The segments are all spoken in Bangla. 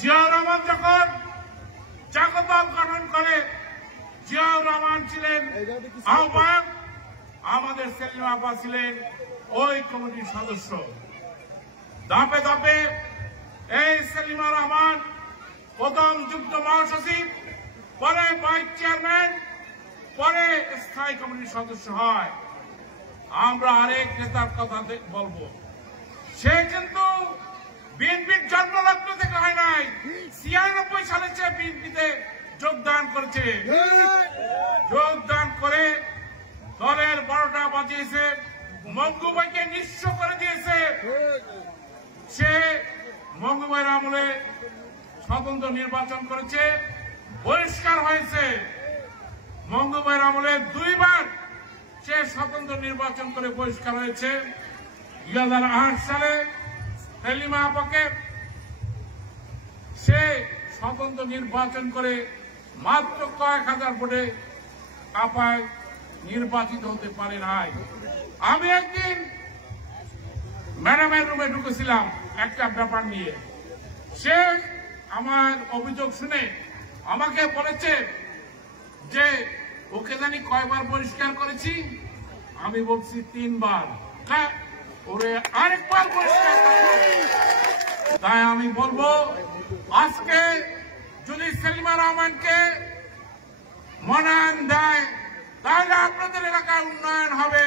জিয়াউর রহমান যখন জাগদল গঠন করে জিয়াউর রহমান ছিলেন আহ্বায়ক, আমাদের সেলিমা আপা ছিলেন ওই কমিটির সদস্য। ধাপে ধাপে এই সেলিমা রহমান প্রথম যুগ্ম মহাসচিব, পরে ভাইস চেয়ারম্যান, পরে স্থায়ী কমিটির সদস্য হয়। আমরা আরেক নেতার কথা বলবো, সে কিন্তু বিএনপির জন্মলগ্ন থেকে হয় নাই, 96 সালে সে বিএনপিতে যোগদান করেছে। যোগদান করে দলের 12টা বাজিয়েছে, মঙ্গুভাইকে নিঃস্ব করে দিয়েছে। সে মঙ্গুভাইয়ের আমলে স্বতন্ত্র নির্বাচন করেছে, বহিষ্কার হয়েছে। মঙ্গুভাইয়ের আমলে 2 বার সে স্বতন্ত্র নির্বাচন করে বহিষ্কার হয়েছে। 2008 সালে সেলিমা আপাকে সে স্বতন্ত্র নির্বাচন করে মাত্র কয়েক হাজার ভোটে আপায় নির্বাচিত হতে পারে নাই। আমি একদিন ম্যাডামের রুমে ঢুকেছিলাম একটা ব্যাপার নিয়ে। সে আমার অভিযোগ শুনে আমাকে বলেছে যে ওকে জানি কয়বার পরিষ্কার করেছি। আমি বলছি 3 বার। ওরে আরেকবার পরিষ্কার করেছি। তাই আমি বলবো, আজকে যদি সেলিমা রহমানকে মনোনয়ন দেয় তাহলে আপনাদের এলাকায় উন্নয়ন হবে।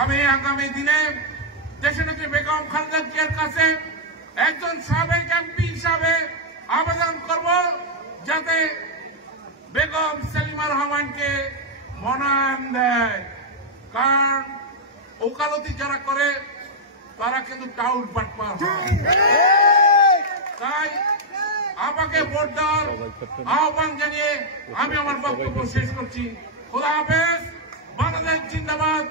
আমি আগামী দিনে দেশনেত্রী বেগম খালেদা জিয়ার কাছে একজন সাবেক এমপি হিসাবে আবেদন করব, যাতে বেগম সেলিমা রহমানকে মনোনয়ন দেয়। কারণ ওকালতি যারা করে তারা কিন্তু টাউট বাটপার হয়। তাই আমাকে ভোট দেওয়ার আহ্বান জানিয়ে আমি আমার বক্তব্য শেষ করছি। খোদা হাফেজ। বাংলাদেশ জিন্দাবাদ।